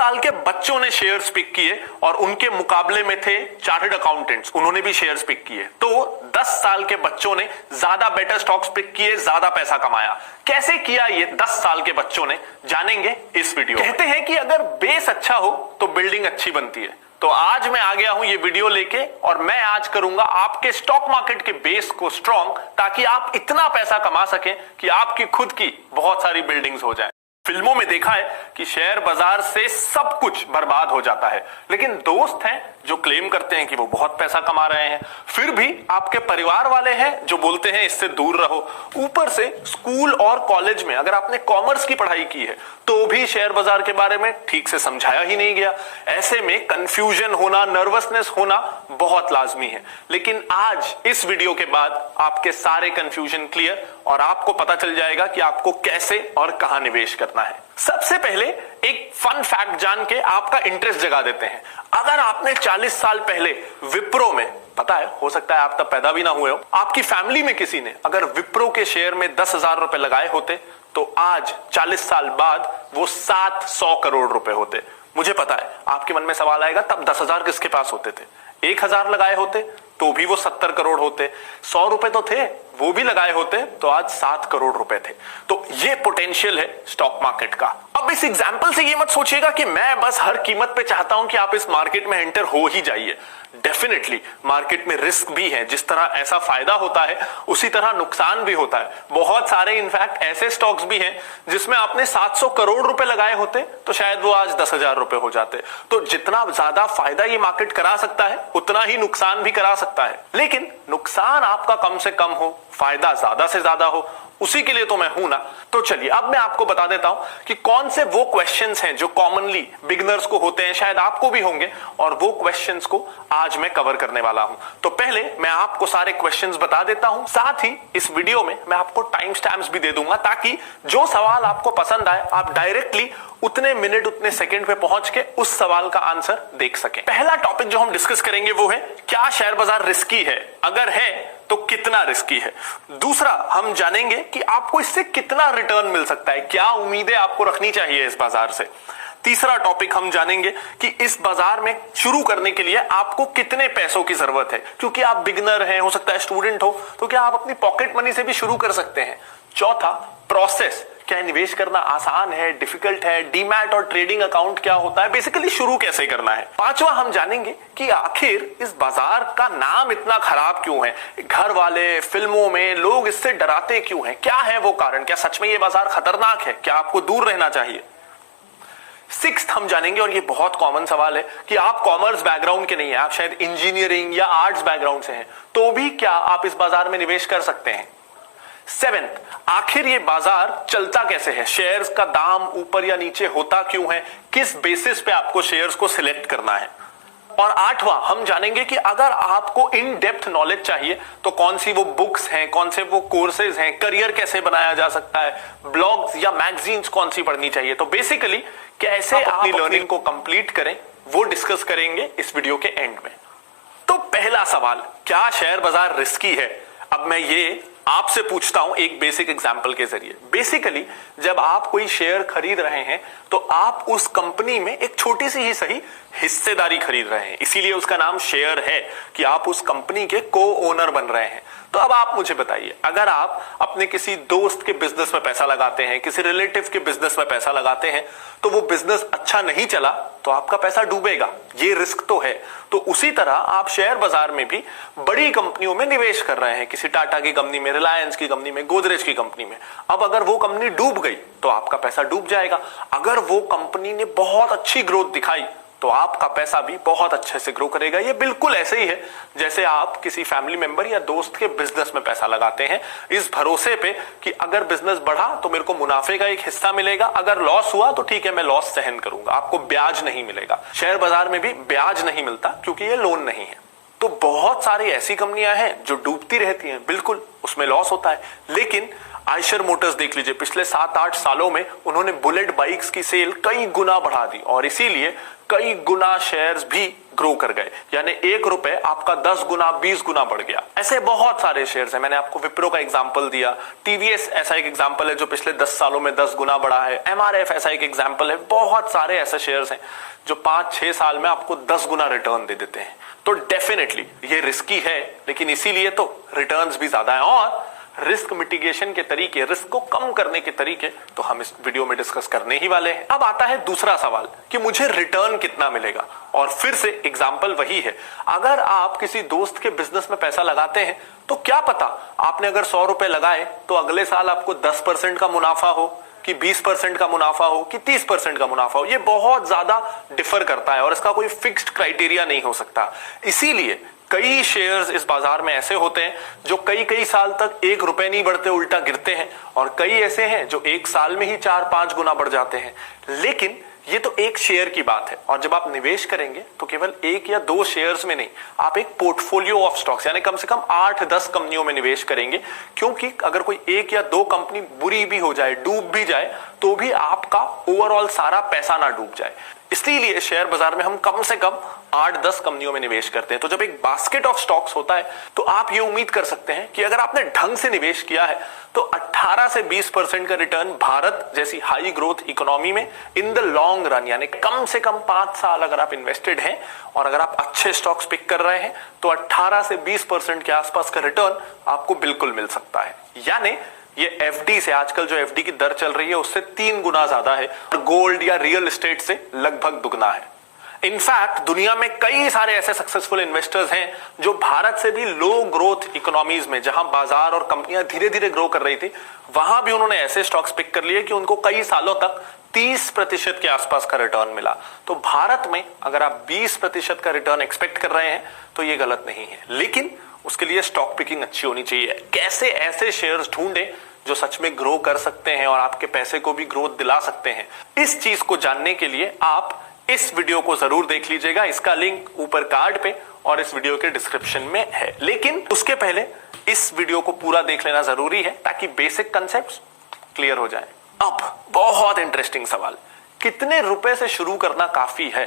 साल के बच्चों ने शेयर्स पिक किए और उनके मुकाबले में थे चार्टर्ड अकाउंटेंट्स, उन्होंने भी शेयर्स पिक किए। तो 10 साल के बच्चों ने ज्यादा बेटर स्टॉक्स पिक किए, ज्यादा पैसा कमाया। कैसे किया ये 10 साल के बच्चों ने, जानेंगे इस वीडियो। कहते हैं कि अगर बेस अच्छा हो तो बिल्डिंग अच्छी बनती है। तो आज मैं आ गया हूं ये वीडियो लेके और मैं आज करूंगा आपके स्टॉक मार्केट के बेस को स्ट्रॉन्ग, ताकि आप इतना पैसा कमा सकें कि आपकी खुद की बहुत सारी बिल्डिंग्स हो जाए। फिल्मों में देखा है कि शेयर बाजार से सब कुछ बर्बाद हो जाता है, लेकिन दोस्त हैं जो क्लेम करते हैं कि वो बहुत पैसा कमा रहे हैं। फिर भी आपके परिवार वाले हैं जो बोलते हैं इससे दूर रहो। ऊपर से स्कूल और कॉलेज में अगर आपने कॉमर्स की पढ़ाई की है तो भी शेयर बाजार के बारे में ठीक से समझाया ही नहीं गया। ऐसे में कंफ्यूजन होना, नर्वसनेस होना बहुत लाजमी है। लेकिन आज इस वीडियो के बाद आपके सारे कंफ्यूजन क्लियर और आपको पता चल जाएगा कि आपको कैसे और कहां निवेश करना है। सबसे पहले एक फन फैक्ट जान के आपका इंटरेस्ट जगा देते हैं। अगर आपने 40 साल पहले विप्रो में, पता है हो सकता है आप तब पैदा भी ना हुए हो, आपकी फैमिली में किसी ने अगर विप्रो के शेयर में 10,000 रुपए लगाए होते तो आज 40 साल बाद वो 700 करोड़ रुपए होते। मुझे पता है आपके मन में सवाल आएगा तब 10,000 किसके पास होते थे? 1,000 लगाए होते तो भी वो 70 करोड़ होते, 100 रुपए तो थे वो भी लगाए होते तो आज 7 करोड़ रुपए थे। तो ये पोटेंशियल है स्टॉक मार्केट का। अब इस एग्जांपल से ये मत सोचिएगा कि मैं बस हर कीमत पे चाहता हूं कि आप इस मार्केट में एंटर हो ही जाइए। डेफिनेटली मार्केट में रिस्क भी है। जिस तरह ऐसा फायदा होता है उसी तरह नुकसान भी होता है। बहुत सारे इनफैक्ट ऐसे स्टॉक्स भी हैं जिसमें आपने 700 करोड़ रुपए लगाए होते तो शायद वो आज 10,000 रुपए हो जाते। तो जितना ज्यादा फायदा ये मार्केट करा सकता है उतना ही नुकसान भी करा सकता है। लेकिन नुकसान आपका कम से कम हो, फायदा ज्यादा से ज्यादा हो, उसी के लिए तो मैं हूं ना। तो चलिए अब मैं आपको बता देता हूं कि कौन से वो क्वेश्चंस हैं जो कॉमनली बिगिनर्स को होते हैं, शायद आपको भी होंगे, और वो क्वेश्चंस को आज मैं कवर करने वाला हूं। तो पहले मैं आपको सारे क्वेश्चंस बता देता हूं, साथ ही इस वीडियो में मैं आपको टाइम स्टैम्प्स भी दे दूंगा ताकि जो सवाल आपको पसंद आए आप डायरेक्टली उतने मिनट उतने सेकंड पे पहुंच के उस सवाल का आंसर देख सकें। पहला टॉपिक जो हम डिस्कस करेंगे वो है क्या शेयर बाजार रिस्की है, अगर है तो कितना रिस्की है। दूसरा हम जानेंगे कि आपको इससे कितना रिटर्न मिल सकता है, क्या उम्मीदें आपको रखनी चाहिए इस बाजार से। तीसरा टॉपिक हम जानेंगे कि इस बाजार में शुरू करने के लिए आपको कितने पैसों की जरूरत है, क्योंकि आप बिगिनर हैं, हो सकता है स्टूडेंट हो, तो क्या आप अपनी पॉकेट मनी से भी शुरू कर सकते हैं। चौथा प्रोसेस, क्या निवेश करना आसान है, डिफिकल्ट है, डीमैट और ट्रेडिंग अकाउंट क्या होता है, बेसिकली शुरू कैसे करना है। पांचवा हम जानेंगे कि आखिर इस बाजार का नाम इतना खराब क्यों है, घर वाले, फिल्मों में लोग इससे डराते क्यों हैं, क्या है वो कारण, क्या सच में ये बाजार खतरनाक है, क्या आपको दूर रहना चाहिए। सिक्स्थ हम जानेंगे, और ये बहुत कॉमन सवाल है, कि आप कॉमर्स बैकग्राउंड के नहीं है, आप शायद इंजीनियरिंग या आर्ट्स बैकग्राउंड से हैं, तो भी क्या आप इस बाजार में निवेश कर सकते हैं। सेवेंथ, आखिर ये बाजार चलता कैसे है, शेयर्स का दाम ऊपर या नीचे होता क्यों है, किस बेसिस पे आपको शेयर्स को सिलेक्ट करना है। और आठवां हम जानेंगे कि अगर आपको इन डेप्थ नॉलेज चाहिए तो कौन सी वो बुक्स हैं, कौन से वो कोर्सेज हैं, करियर कैसे बनाया जा सकता है, ब्लॉग्स या मैगजीन्स कौन सी पढ़नी चाहिए। तो बेसिकली कैसे आप अपनी लर्निंग को कंप्लीट करें वो डिस्कस करेंगे इस वीडियो के एंड में। तो पहला सवाल, क्या शेयर बाजार रिस्की है। अब मैं ये आपसे पूछता हूं एक बेसिक एग्जांपल के जरिए। बेसिकली जब आप कोई शेयर खरीद रहे हैं तो आप उस कंपनी में एक छोटी सी ही सही हिस्सेदारी खरीद रहे हैं, इसीलिए उसका नाम शेयर है कि आप उस कंपनी के को ओनर बन रहे हैं। तो अब आप मुझे बताइए, अगर आप अपने किसी दोस्त के बिजनेस में पैसा लगाते हैं, किसी रिलेटिव के बिजनेस में पैसा लगाते हैं, तो वो बिजनेस अच्छा नहीं चला तो आपका पैसा डूबेगा, ये रिस्क तो है। तो उसी तरह आप शेयर बाजार में भी बड़ी कंपनियों में निवेश कर रहे हैं, किसी टाटा की कंपनी में, रिलायंस की कंपनी में, गोदरेज की कंपनी में। अब अगर वो कंपनी डूब गई तो आपका पैसा डूब जाएगा। अगर वो कंपनी ने बहुत अच्छी ग्रोथ दिखाई तो आपका पैसा भी बहुत अच्छे से ग्रो करेगा। ये बिल्कुल ऐसे ही है जैसे आप किसी फैमिली मेंबर या दोस्त के बिजनेस में पैसा लगाते हैं, इस भरोसे पे कि अगर बिजनेस बढ़ा तो मेरे को मुनाफे का एक हिस्सा मिलेगा, अगर लॉस हुआ तो ठीक है मैं लॉस सहन करूंगा, आपको ब्याज नहीं मिलेगा। शेयर बाजार में भी ब्याज नहीं मिलता क्योंकि ये लोन नहीं है। तो बहुत सारी ऐसी कंपनियां हैं जो डूबती रहती हैं, बिल्कुल उसमें लॉस होता है। लेकिन आयशर मोटर्स देख लीजिए, पिछले 7-8 सालों में उन्होंने बुलेट बाइक्स की सेल कई गुना बढ़ा दी और इसीलिए कई गुना शेयर्स भी ग्रो कर गए, यानी 1 रुपए आपका 10 गुना 20 गुना बढ़ गया। ऐसे बहुत सारे शेयर्स हैं, मैंने आपको विप्रो का एग्जांपल दिया, टीवीएस ऐसा एक एग्जांपल है जो पिछले 10 सालों में 10 गुना बढ़ा है, एमआरएफ ऐसा एक एग्जांपल है। बहुत सारे ऐसे शेयर्स हैं जो 5-6 साल में आपको 10 गुना रिटर्न दे देते हैं। तो डेफिनेटली ये रिस्की है, लेकिन इसीलिए तो रिटर्न्स भी ज्यादा है। और रिस्क मिटिगेशन के तरीके, रिस्क को कम करने के तरीके तो हम इस वीडियो में डिस्कस करने ही वाले हैं। अब आता है दूसरा सवाल कि मुझे रिटर्न कितना मिलेगा। और फिर से एग्जांपल वही है, अगर आप किसी दोस्त के बिजनेस में पैसा लगाते हैं तो क्या पता आपने अगर 100 रुपए लगाए तो अगले साल आपको 10% का मुनाफा हो, कि 20% का मुनाफा हो, कि 30% का मुनाफा हो। ये बहुत ज्यादा डिफर करता है और इसका कोई फिक्स्ड क्राइटेरिया नहीं हो सकता। इसीलिए कई शेयर्स इस बाजार में ऐसे होते हैं जो कई साल तक 1 रुपए नहीं बढ़ते, उल्टा गिरते हैं, और कई ऐसे हैं जो 1 साल में ही 4-5 गुना बढ़ जाते हैं। लेकिन ये तो एक शेयर की बात है, और जब आप निवेश करेंगे तो केवल 1 या 2 शेयर्स में नहीं, आप एक पोर्टफोलियो ऑफ स्टॉक्स यानी कम से कम 8-10 कंपनियों में निवेश करेंगे। क्योंकि अगर कोई 1 या 2 कंपनी बुरी भी हो जाए, डूब भी जाए, तो भी आपका ओवरऑल सारा पैसा ना डूब जाए। इसीलिए शेयर बाजार में हम कम से कम 8-10 कंपनियों में निवेश करते हैं। तो जब एक बास्केट ऑफ स्टॉक्स होता है तो आप ये उम्मीद कर सकते हैं कि अगर आपने ढंग से निवेश किया है तो 18 से 20% का रिटर्न भारत जैसी हाई ग्रोथ इकोनॉमी में इन द लॉन्ग रन, यानी कम से कम 5 साल अगर आप इन्वेस्टेड हैं और अगर आप अच्छे स्टॉक्स पिक कर रहे हैं तो 18 से 20% के आसपास का रिटर्न आपको बिल्कुल मिल सकता है। यानी ये एफडी से, आजकल जो एफडी की दर चल रही है उससे 3 गुना ज्यादा है, और गोल्ड या रियल एस्टेट से लगभग दुगना है। इनफैक्ट दुनिया में कई सारे ऐसे सक्सेसफुल इन्वेस्टर्स हैं जो भारत से भी लो ग्रोथ इकोनॉमीज में, जहां बाजार और कंपनियां धीरे धीरे ग्रो कर रही थी, वहां भी उन्होंने ऐसे स्टॉक्स पिक कर लिए कि उनको कई सालों तक 30% के आसपास का रिटर्न मिला। तो भारत में अगर आप 20% का रिटर्न एक्सपेक्ट कर रहे हैं तो ये गलत नहीं है, लेकिन उसके लिए स्टॉक पिकिंग अच्छी होनी चाहिए। कैसे ऐसे शेयर्स ढूंढें जो सच में ग्रो कर सकते हैं और आपके पैसे को भी ग्रोथ दिला सकते हैं, इस चीज को जानने के लिए आप इस वीडियो को जरूर देख लीजिएगा। इसका लिंक ऊपर कार्ड पे और इस वीडियो के डिस्क्रिप्शन में है। लेकिन उसके पहले इस वीडियो को पूरा देख लेना जरूरी है ताकि बेसिक कंसेप्ट्स क्लियर हो जाए। अब बहुत इंटरेस्टिंग सवाल, कितने रुपए से शुरू करना काफी है?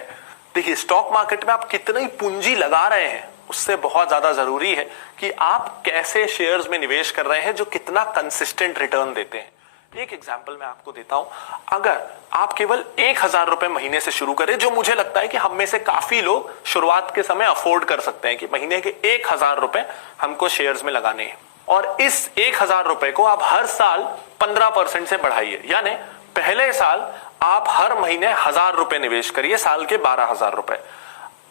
देखिए, स्टॉक मार्केट में आप कितनी पूंजी लगा रहे हैं उससे बहुत ज्यादा जरूरी है कि आप कैसे शेयर्स में निवेश कर रहे हैं जो कितना कंसिस्टेंट रिटर्न देते हैं। एक एग्जांपल मैं आपको देता हूं, अगर आप केवल 1000 रुपए महीने से शुरू करें, जो मुझे लगता है कि हम में से काफी लोग शुरुआत के समय अफोर्ड कर सकते हैं कि महीने के 1000 रुपए हमको शेयर्स में लगाने हैं, और इस 1000 रुपए को आप हर साल 15% से बढ़ाइए। यानी पहले साल आप हर महीने 1000 रुपए निवेश करिए, साल के 12,000 रुपए।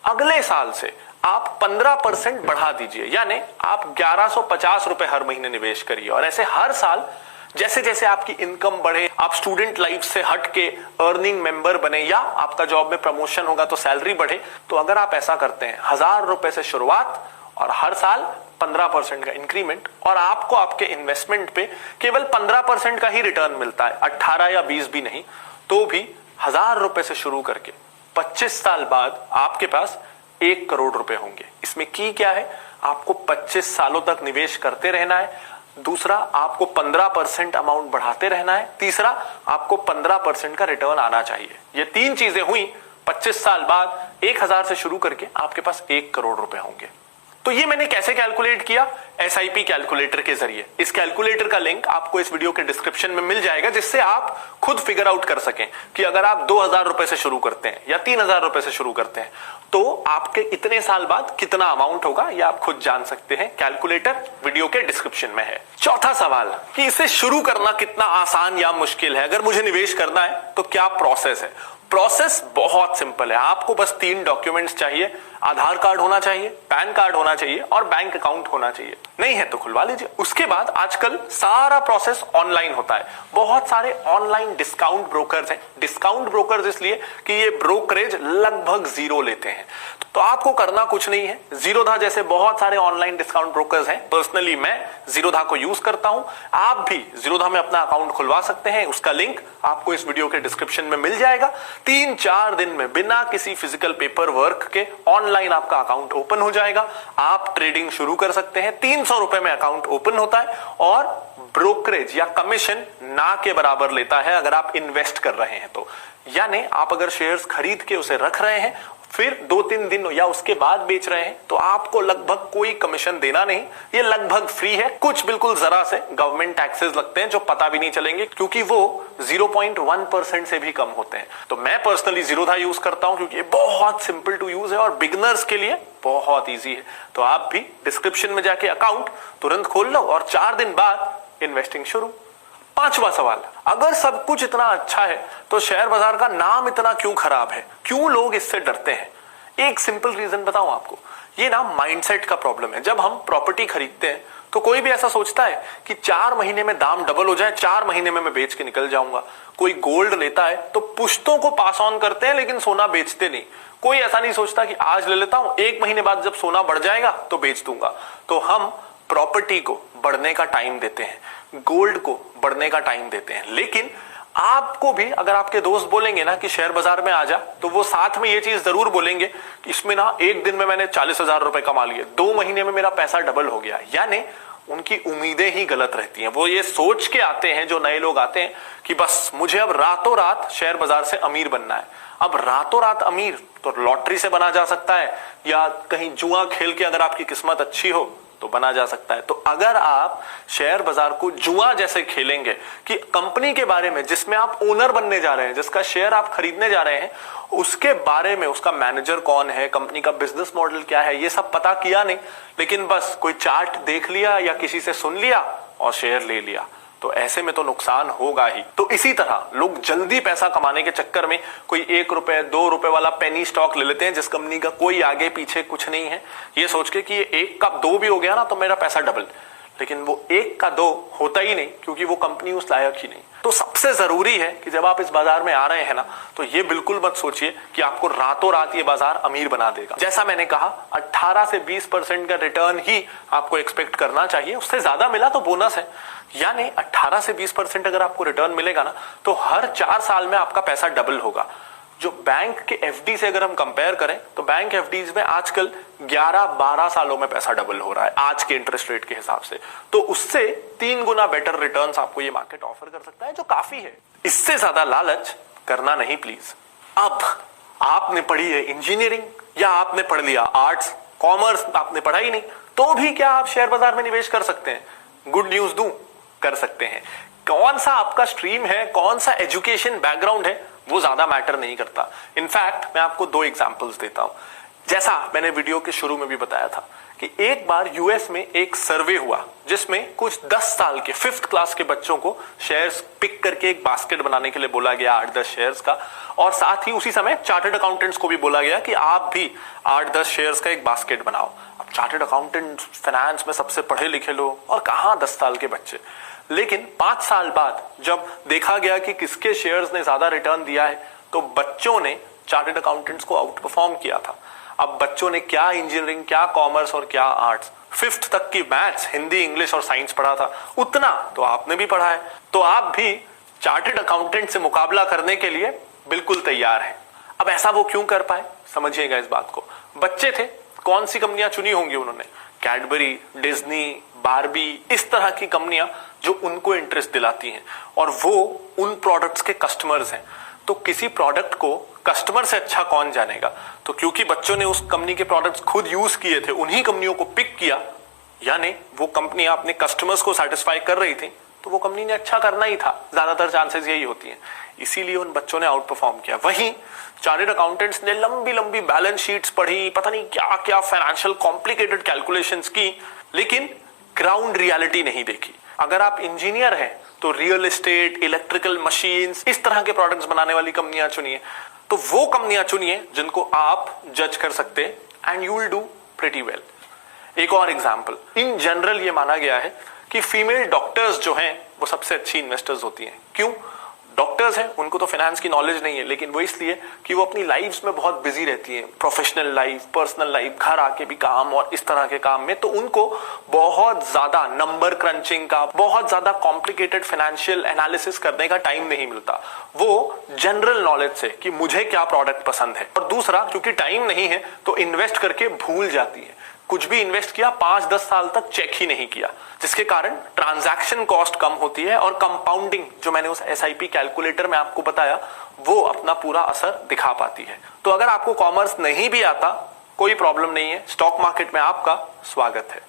अगले साल से आप 15% बढ़ा दीजिए, यानी आप 1150 रुपए हर महीने निवेश करिए। और ऐसे हर साल जैसे जैसे आपकी इनकम बढ़े, आप स्टूडेंट लाइफ से हट के अर्निंग मेंबर बने, या आपका जॉब में प्रमोशन होगा तो सैलरी बढ़े, तो अगर आप ऐसा करते हैं 1000 रुपए से शुरुआत और हर साल 15% का इंक्रीमेंट, और आपको आपके इन्वेस्टमेंट पे केवल 15% का ही रिटर्न मिलता है, 18 या 20 भी नहीं, तो भी 1000 रुपए से शुरू करके 25 साल बाद आपके पास 1 करोड़ रुपए होंगे। इसमें की क्या है, आपको 25 सालों तक निवेश करते रहना है। दूसरा, आपको 15% अमाउंट बढ़ाते रहना है। तीसरा, आपको 15% का रिटर्न आना चाहिए। ये 3 चीजें हुई, 25 साल बाद 1000 से शुरू करके आपके पास 1 करोड़ रुपए होंगे। तो ये मैंने कैसे कैलकुलेट किया? SIP कैलकुलेटर के जरिए। इस कैलकुलेटर का लिंक आपको इस वीडियो के डिस्क्रिप्शन में मिल जाएगा, जिससे आप खुद फिगर आउट कर सकें कि अगर आप 2000 रुपए से शुरू करते हैं या 3000 रुपए से शुरू करते हैं तो आपके इतने साल बाद कितना अमाउंट होगा, ये आप खुद जान सकते हैं। कैलकुलेटर वीडियो के डिस्क्रिप्शन में है। चौथा सवाल कि इसे शुरू करना कितना आसान या मुश्किल है, अगर मुझे निवेश करना है तो क्या प्रोसेस है? प्रोसेस बहुत सिंपल है। आपको बस 3 डॉक्यूमेंट्स चाहिए, आधार कार्ड होना चाहिए, पैन कार्ड होना चाहिए और बैंक अकाउंट होना चाहिए। नहीं है तो खुलवा लीजिए। उसके बाद आजकल सारा प्रोसेस ऑनलाइन होता है। बहुत सारे ऑनलाइन डिस्काउंट ब्रोकर्स हैं। डिस्काउंट ब्रोकर्स इसलिए कि ये ब्रोकरेज लगभग 0 लेते हैं। तो आपको करना कुछ नहीं है। जीरोधा जैसे बहुत सारे ऑनलाइन डिस्काउंट ब्रोकर्स हैं। पर्सनली मैं जीरोधा को यूज करता हूं। आप भी जीरोधा में अपना अकाउंट खुलवा सकते हैं। उसका लिंक आपको इस वीडियो के डिस्क्रिप्शन में मिल जाएगा। 3-4 दिन में बिना किसी फिजिकल पेपर वर्क के ऑनलाइन आपका अकाउंट ओपन हो जाएगा। आप ट्रेडिंग शुरू कर सकते हैं। 300 रुपए में अकाउंट ओपन होता है और ब्रोकरेज या कमीशन ना के बराबर लेता है अगर आप इन्वेस्ट कर रहे हैं तो। यानी आप अगर शेयर्स खरीद के उसे रख रहे हैं, फिर 2-3 दिन या उसके बाद बेच रहे हैं तो आपको लगभग कोई कमीशन देना नहीं, ये लगभग फ्री है। कुछ बिल्कुल जरा से गवर्नमेंट टैक्सेस लगते हैं जो पता भी नहीं चलेंगे क्योंकि वो 0.1% से भी कम होते हैं। तो मैं पर्सनली जीरोधा यूज करता हूं क्योंकि ये बहुत सिंपल टू यूज है और बिगिनर्स के लिए बहुत इजी है। तो आप भी डिस्क्रिप्शन में जाके अकाउंट तुरंत खोल लो और 4 दिन बाद इन्वेस्टिंग शुरू। 5वां सवाल, अगर सब कुछ इतना अच्छा है तो शेयर बाजार का नाम इतना क्यों खराब है, क्यों लोग इससे डरते हैं? एक सिंपल रीजन बताऊं आपको, ये ना माइंडसेट का प्रॉब्लम है। जब हम प्रॉपर्टी खरीदते हैं तो कोई भी ऐसा सोचता है कि 4 महीने में दाम डबल हो जाए, 4 महीने में मैं बेच के निकल जाऊंगा। कोई गोल्ड लेता है तो पुश्तों को पास ऑन करते हैं लेकिन सोना बेचते नहीं। कोई ऐसा नहीं सोचता कि आज ले लेता हूं, 1 महीने बाद जब सोना बढ़ जाएगा तो बेच दूंगा। तो हम प्रॉपर्टी को बढ़ने का टाइम देते हैं, गोल्ड को बढ़ने का टाइम देते हैं। लेकिन आपको भी अगर आपके दोस्त बोलेंगे ना कि शेयर बाजार में आ जा, तो वो साथ में ये चीज जरूर बोलेंगे कि इसमें ना 1 दिन में मैंने 40,000 रुपए कमा लिए, 2 महीने में मेरा पैसा डबल हो गया। यानी उनकी उम्मीदें ही गलत रहती हैं। वो ये सोच के आते हैं, जो नए लोग आते हैं, कि बस मुझे अब रातों रात शेयर बाजार से अमीर बनना है। अब रातों रात अमीर तो लॉटरी से बना जा सकता है या कहीं जुआ खेल के अगर आपकी किस्मत अच्छी हो तो बना जा सकता है। तो अगर आप शेयर बाजार को जुआ जैसे खेलेंगे कि कंपनी के बारे में जिसमें आप ओनर बनने जा रहे हैं, जिसका शेयर आप खरीदने जा रहे हैं, उसके बारे में, उसका मैनेजर कौन है, कंपनी का बिजनेस मॉडल क्या है, ये सब पता किया नहीं, लेकिन बस कोई चार्ट देख लिया या किसी से सुन लिया और शेयर ले लिया, तो ऐसे में तो नुकसान होगा ही। तो इसी तरह लोग जल्दी पैसा कमाने के चक्कर में कोई 1 रुपए 2 रुपए वाला पेनी स्टॉक ले लेते हैं जिस कंपनी का कोई आगे पीछे कुछ नहीं है, ये सोच के कि ये 1 का 2 भी हो गया ना तो मेरा पैसा डबल। लेकिन वो 1 का 2 होता ही नहीं क्योंकि वो कंपनी उस लायक ही नहीं। तो सबसे जरूरी है कि जब आप इस बाजार में आ रहे हैं ना, तो ये बिल्कुल मत सोचिए कि आपको रातों रात ये बाजार अमीर बना देगा। जैसा मैंने कहा, 18 से 20% का रिटर्न ही आपको एक्सपेक्ट करना चाहिए। उससे ज्यादा मिला तो बोनस है। यानी 18 से 20% अगर आपको रिटर्न मिलेगा ना, तो हर 4 साल में आपका पैसा डबल होगा। जो बैंक के एफडी से अगर हम कंपेयर करें तो बैंक एफडीज में आजकल 11-12 सालों में पैसा डबल हो रहा है आज के इंटरेस्ट रेट के हिसाब से। तो उससे 3 गुना बेटर रिटर्न्स आपको ये मार्केट ऑफर कर सकता है, जो काफी है। इससे ज्यादा लालच करना नहीं प्लीज। अब आपने पढ़ी है इंजीनियरिंग या आपने पढ़ लिया आर्ट्स, कॉमर्स आपने पढ़ा ही नहीं, तो भी क्या आप शेयर बाजार में निवेश कर सकते हैं? गुड न्यूज दूं, कर सकते हैं। कौन सा आपका स्ट्रीम है, कौन सा एजुकेशन बैकग्राउंड है, वो ज्यादा मैटर नहीं करता। इनफैक्ट मैं आपको 2 एग्जांपल्स देता हूं। जैसा मैंने वीडियो के शुरू में भी बताया था कि एक बार यूएस में एक सर्वे हुआ जिसमें कुछ 10 साल के 5th क्लास के बच्चों को शेयर्स पिक करके एक बास्केट बनाने के लिए बोला गया 8-10 शेयर्स का, और साथ ही उसी समय चार्टर्ड अकाउंटेंट्स को भी बोला गया कि आप भी 8-10 शेयर्स का एक बास्केट बनाओ। अब चार्टर्ड अकाउंटेंट, फाइनेंस में सबसे पढ़े लिखे लोग, और कहां 10 साल के बच्चे। लेकिन 5 साल बाद जब देखा गया कि किसके शेयर्स ने ज्यादा रिटर्न दिया है, तो बच्चों ने चार्टर्ड अकाउंटेंट्स को आउट परफॉर्म किया था। अब बच्चों ने क्या इंजीनियरिंग, क्या कॉमर्स और क्या आर्ट्स, 5th तक की मैथ्स, हिंदी, इंग्लिश और साइंस पढ़ा था, उतना तो आपने भी पढ़ा है। तो आप भी चार्टर्ड अकाउंटेंट से मुकाबला करने के लिए बिल्कुल तैयार हैं। अब ऐसा वो क्यों कर पाए, समझिएगा इस बात को। बच्चे थे, कौन सी कंपनियां चुनी होंगी उन्होंने? कैडबरी, डिज्नी, बारबी, इस तरह की कंपनियां जो उनको इंटरेस्ट दिलाती हैं, और वो उन प्रोडक्ट्स के कस्टमर्स हैं। तो किसी प्रोडक्ट को कस्टमर से अच्छा कौन जानेगा? तो क्योंकि बच्चों ने उस कंपनी के प्रोडक्ट्स खुद यूज किए थे, उन्हीं कंपनियों को पिक किया, यानी वो कंपनी अपने कस्टमर्स को सेटिस्फाई कर रही थी, तो वो कंपनी ने अच्छा करना ही था। ज्यादातर चांसेस यही होती हैं, इसीलिए उन बच्चों ने आउट परफॉर्म किया। वहीं चार्टर्ड अकाउंटेंट्स ने लंबी लंबी बैलेंस शीट्स पढ़ी, पता नहीं क्या क्या फाइनेंशियल कॉम्प्लिकेटेड कैलकुलेशंस की, लेकिन ग्राउंड रियलिटी नहीं देखी। अगर आप इंजीनियर हैं तो रियल एस्टेट, इलेक्ट्रिकल मशीन्स, इस तरह के प्रोडक्ट्स बनाने वाली कंपनियां चुनिए। तो वो कंपनियां चुनिए जिनको आप जज कर सकते हैं, and you will do pretty well. एक और एग्जांपल, इन जनरल ये माना गया है कि फीमेल डॉक्टर्स जो हैं वो सबसे अच्छी इन्वेस्टर्स होती हैं। क्यों? डॉक्टर्स हैं, उनको तो फाइनेंस की नॉलेज नहीं है, लेकिन वो इसलिए कि वो अपनी लाइफ्स में बहुत बिजी रहती हैं, प्रोफेशनल लाइफ, पर्सनल लाइफ, घर आके भी काम और इस तरह के काम में। तो उनको बहुत ज्यादा नंबर क्रंचिंग का, बहुत ज्यादा कॉम्प्लिकेटेड फाइनेंशियल एनालिसिस करने का टाइम नहीं मिलता। वो जनरल नॉलेज से कि मुझे क्या प्रोडक्ट पसंद है, और दूसरा क्योंकि टाइम नहीं है तो इन्वेस्ट करके भूल जाती है। कुछ भी इन्वेस्ट किया 5-10 साल तक चेक ही नहीं किया, जिसके कारण ट्रांजैक्शन कॉस्ट कम होती है, और कंपाउंडिंग जो मैंने उस एसआईपी कैलकुलेटर में आपको बताया वो अपना पूरा असर दिखा पाती है। तो अगर आपको कॉमर्स नहीं भी आता, कोई प्रॉब्लम नहीं है, स्टॉक मार्केट में आपका स्वागत है।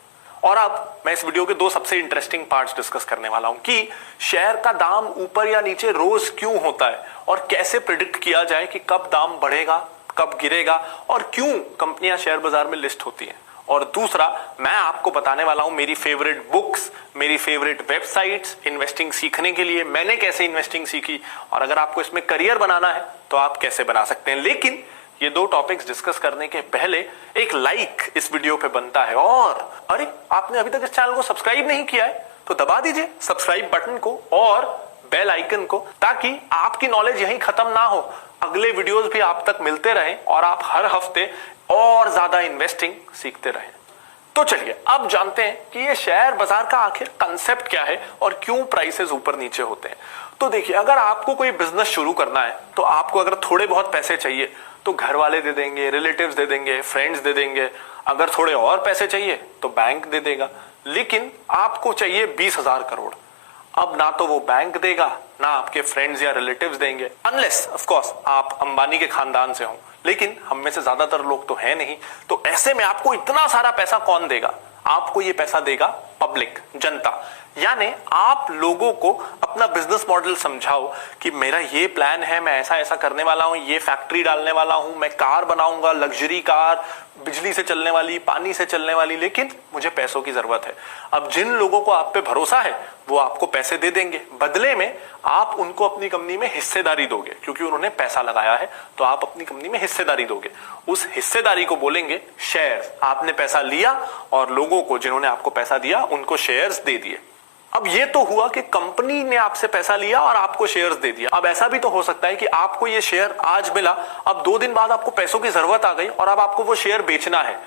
और अब मैं इस वीडियो के दो सबसे इंटरेस्टिंग पार्ट्स डिस्कस करने वाला हूं कि शेयर का दाम ऊपर या नीचे रोज क्यों होता है और कैसे प्रिडिक्ट किया जाए कि कब दाम बढ़ेगा, कब गिरेगा और क्यों कंपनियां शेयर बाजार में लिस्ट होती हैं। और दूसरा, मैं आपको बताने वाला हूं मेरी फेवरेट बुक्स, मेरी फेवरेट वेबसाइट्स इन्वेस्टिंग सीखने के लिए, मैंने कैसे इन्वेस्टिंग सीखी और अगर आपको इसमें करियर बनाना है तो आप कैसे बना सकते हैं। लेकिन ये दो टॉपिक्स डिस्कस करने के पहले एक लाइक इस वीडियो पे बनता है। और अरे, आपने अभी तक इस चैनल को सब्सक्राइब नहीं किया है तो दबा दीजिए सब्सक्राइब बटन को और बेल आइकन को, ताकि आपकी नॉलेज यहीं खत्म ना हो, अगले वीडियोस भी आप तक मिलते रहें और आप हर हफ्ते और ज्यादा इन्वेस्टिंग सीखते रहें। तो चलिए अब जानते हैं कि ये शेयर बाजार का आखिर कंसेप्ट क्या है और क्यों प्राइसेस ऊपर नीचे होते हैं। तो देखिए, अगर आपको कोई बिजनेस शुरू करना है तो आपको अगर थोड़े बहुत पैसे चाहिए तो घर वाले दे देंगे, रिलेटिव्स दे देंगे, फ्रेंड्स दे देंगे। अगर थोड़े और पैसे चाहिए तो बैंक दे देगा। लेकिन आपको चाहिए 20,000 करोड़। अब ना तो वो बैंक देगा, ना आपके फ्रेंड्स या रिलेटिव्स देंगे, अनलेस ऑफ कोर्स आप अंबानी के खानदान से हो। लेकिन हम में से ज्यादातर लोग तो है नहीं। तो ऐसे में आपको इतना सारा पैसा कौन देगा? आपको ये पैसा देगा पब्लिक, जनता। यानी आप लोगों को अपना बिजनेस मॉडल समझाओ कि मेरा ये प्लान है, मैं ऐसा ऐसा करने वाला हूं, ये फैक्ट्री डालने वाला हूं, मैं कार बनाऊंगा, लग्जरी कार, बिजली से चलने वाली, पानी से चलने वाली, लेकिन मुझे पैसों की जरूरत है। अब जिन लोगों को आप पे भरोसा है वो आपको पैसे दे देंगे, बदले में आप उनको अपनी कंपनी में हिस्सेदारी दोगे, क्योंकि उन्होंने पैसा लगाया है तो आप अपनी कंपनी में हिस्सेदारी दोगे। उस हिस्सेदारी को बोलेंगे शेयर्स। आपने पैसा लिया और लोगों को, जिन्होंने आपको पैसा दिया, उनको शेयर्स दे दिए। अब ये तो हुआ कि कंपनी ने आपसे पैसा लिया और आपको शेयर्स दे दिया। अब ऐसा भी तो हो सकता है कि आपको ये शेयर आज मिला, अब 2 दिन बाद आपको पैसों की जरूरत आ गई और अब आपको वो शेयर बेचना है।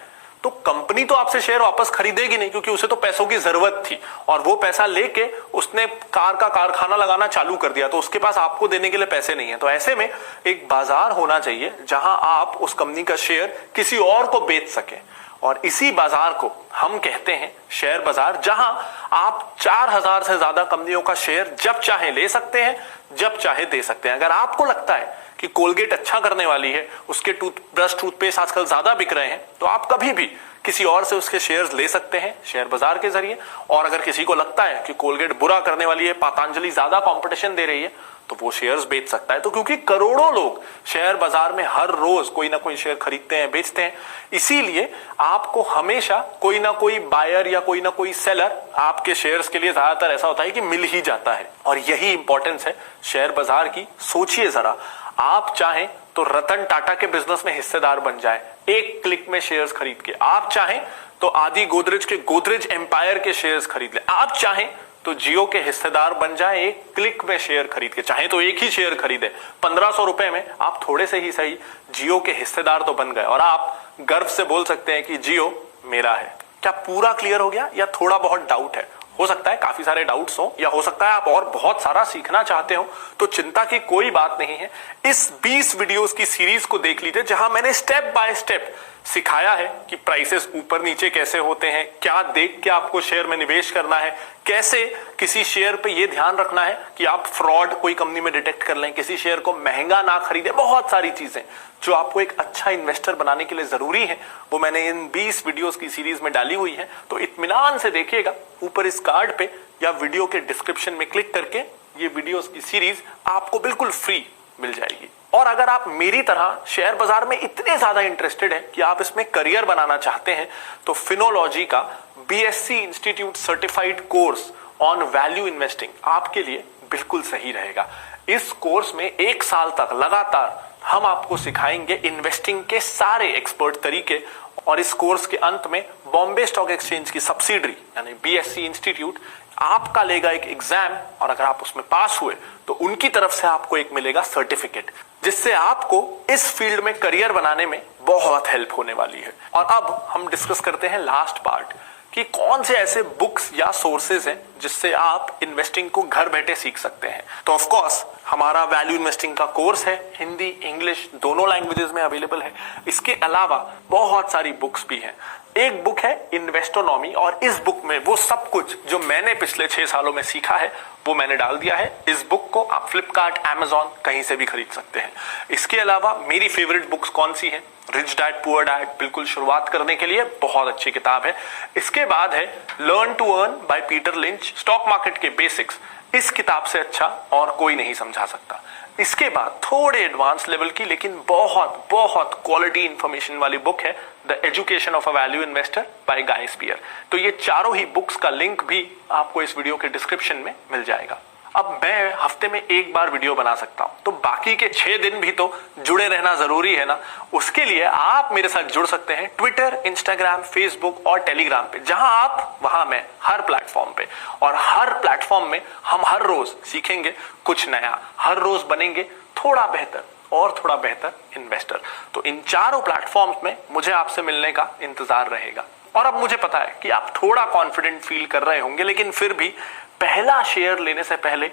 तो कंपनी तो आपसे शेयर वापस खरीदेगी नहीं, क्योंकि उसे तो पैसों की जरूरत थी और वो पैसा लेके उसने कार का कारखाना लगाना चालू कर दिया, तो उसके पास आपको देने के लिए पैसे नहीं है। तो ऐसे में एक बाजार होना चाहिए जहां आप उस कंपनी का शेयर किसी और को बेच सके, और इसी बाजार को हम कहते हैं शेयर बाजार, जहां आप 4000 से ज्यादा कंपनियों का शेयर जब चाहे ले सकते हैं, जब चाहे दे सकते हैं। अगर आपको लगता है कि कोलगेट अच्छा करने वाली है, उसके टूथब्रश, टूथपेस्ट आजकल ज्यादा बिक रहे हैं, तो आप कभी भी किसी और से उसके शेयर्स ले सकते हैं शेयर बाजार के जरिए। और अगर किसी को लगता है कि कोलगेट बुरा करने वाली है, पतंजलि ज्यादा कंपटीशन दे रही है, तो वो शेयर्स बेच सकता है। तो क्योंकि करोड़ों लोग शेयर बाजार में हर रोज कोई ना कोई शेयर खरीदते हैं, बेचते हैं, इसीलिए आपको हमेशा कोई ना कोई बायर या कोई ना कोई सेलर आपके शेयर्स के लिए ज्यादातर ऐसा होता है कि मिल ही जाता है। और यही इंपॉर्टेंस है शेयर बाजार की। सोचिए जरा, आप चाहें तो रतन टाटा के बिजनेस में हिस्सेदार बन जाए एक क्लिक में शेयर्स खरीद के। आप चाहें तो आदि गोदरेज के गोदरेज एम्पायर के शेयर्स खरीद ले। आप चाहें तो जियो के हिस्सेदार बन जाए एक क्लिक में शेयर खरीद के। चाहे तो एक ही शेयर खरीदे 1500 रुपए में, आप थोड़े से ही सही जियो के हिस्सेदार तो बन गए और आप गर्व से बोल सकते हैं कि जियो मेरा है। क्या पूरा क्लियर हो गया या थोड़ा बहुत डाउट है? हो सकता है काफी सारे डाउट्स हो, या हो सकता है आप और बहुत सारा सीखना चाहते हो, तो चिंता की कोई बात नहीं है। इस 20 वीडियोस की सीरीज को देख लीजिए, जहां मैंने स्टेप बाय स्टेप सिखाया है कि प्राइसेस ऊपर नीचे कैसे होते हैं, क्या देख के आपको शेयर में निवेश करना है, कैसे किसी शेयर पे ये ध्यान रखना है कि आप फ्रॉड कोई कंपनी में डिटेक्ट कर लें, किसी शेयर को महंगा ना खरीदे। बहुत सारी चीजें जो आपको एक अच्छा इन्वेस्टर बनाने के लिए जरूरी है, वो मैंने इन 20 वीडियोस की सीरीज में डाली हुई है। तो इत्मीनान से देखिएगा, ऊपर इस कार्ड पे या वीडियो के डिस्क्रिप्शन में क्लिक करके ये वीडियोस की सीरीज आपको बिल्कुल फ्री मिल जाएगी। और अगर आप मेरी तरह शेयर बाजार में इतने ज्यादा इंटरेस्टेड हैं कि आप इसमें करियर बनाना चाहते हैं, तो फिनोलॉजी का BSc institute certified course on value investing आपके लिए बिल्कुल सही रहेगा। इस कोर्स में 1 साल तक लगातार हम आपको सिखाएंगे इन्वेस्टिंग के सारे एक्सपर्ट तरीके, और इस कोर्स के अंत में बॉम्बे स्टॉक एक्सचेंज की सब्सिडरी यानी BSc इंस्टीट्यूट आपका लेगा एक एग्जाम, और अगर आप उसमें पास हुए तो उनकी तरफ से आपको एक मिलेगा सर्टिफिकेट, जिससे आपको इस फील्ड में करियर बनाने में बहुत हेल्प होने वाली है। और अब हम डिस्कस करते हैं लास्ट पार्ट कि कौन से ऐसे बुक्स या सोर्सेज हैं जिससे आप इन्वेस्टिंग को घर बैठे सीख सकते हैं। तो ऑफ कोर्स हमारा वैल्यू इन्वेस्टिंग का कोर्स है, हिंदी इंग्लिश दोनों लैंग्वेजेस में अवेलेबल है। इसके अलावा बहुत सारी बुक्स भी हैं। एक बुक है इन्वेस्टोनॉमी, और इस बुक में वो सब कुछ जो मैंने पिछले 6 सालों में सीखा है वो मैंने डाल दिया है। इस बुक को आप फ्लिपकार्ट, अमेजॉन कहीं से भी खरीद सकते हैं। इसके अलावा मेरी फेवरेट बुक्स कौन सी हैं? रिच डैड पुअर डैड, बिल्कुल शुरुआत करने के लिए बहुत अच्छी किताब है। इसके बाद है learn to earn by Peter Lynch, stock market के बेसिक्स। इस किताब से अच्छा और कोई नहीं समझा सकता। इसके बाद थोड़े एडवांस लेवल की लेकिन बहुत बहुत क्वालिटी इंफॉर्मेशन वाली बुक है the education of a value investor by Guy Spier. तो ये चारों ही बुक्स का लिंक भी आपको इस वीडियो के डिस्क्रिप्शन में मिल जाएगा। अब मैं हफ्ते में एक बार वीडियो बना सकता हूं, तो बाकी के 6 दिन भी तो जुड़े रहना जरूरी है ना। उसके लिए आप मेरे साथ जुड़ सकते हैं ट्विटर, इंस्टाग्राम, फेसबुक और टेलीग्राम पे। जहां आप वहां मैं, हर प्लेटफॉर्म पे। और हर प्लेटफॉर्म में हम हर रोज सीखेंगे कुछ नया, हर रोज बनेंगे थोड़ा बेहतर और थोड़ा बेहतर इन्वेस्टर। तो इन चारों प्लेटफॉर्म्स में मुझे आपसे मिलने का इंतजार रहेगा। और अब मुझे पता है कि आप थोड़ा कॉन्फिडेंट फील कर रहे होंगे, लेकिन फिर भी पहला शेयर लेने से पहले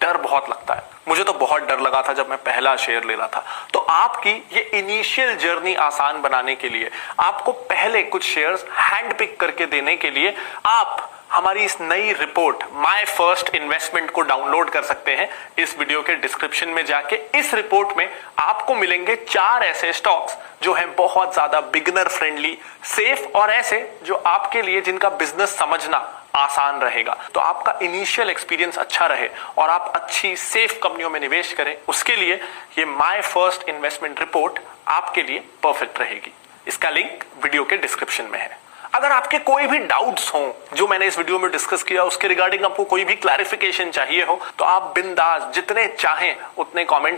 डर बहुत लगता है। मुझे तो बहुत डर लगा था जब मैं पहला शेयर ले रहा था। तो आपकी ये इनिशियल जर्नी आसान बनाने के लिए, आपको पहले कुछ शेयर्स हैंड पिक करके देने के लिए, आप हमारी इस नई रिपोर्ट माय फर्स्ट इन्वेस्टमेंट को डाउनलोड कर सकते हैं इस वीडियो के डिस्क्रिप्शन में जाके। इस रिपोर्ट में आपको मिलेंगे 4 ऐसे स्टॉक्स जो हैं बहुत ज्यादा बिगिनर फ्रेंडली, सेफ और ऐसे जो आपके लिए जिनका बिजनेस समझना आसान रहेगा। तो आपका इनिशियल एक्सपीरियंस अच्छा रहे और आप अच्छी सेफ कंपनियों में निवेश करें, उसके लिए ये माय फर्स्ट इन्वेस्टमेंट रिपोर्ट आपके लिए परफेक्ट रहेगी। इसका लिंक वीडियो के डिस्क्रिप्शन में है। अगर आपके कोई भी डाउट्स हो जो मैंने इस वीडियो में डिस्कस किया, उसके रिगार्डिंग आपको कोई भी क्लैरिफिकेशन चाहिए हो, तो आप बिंदास जितने चाहें उतने कमेंट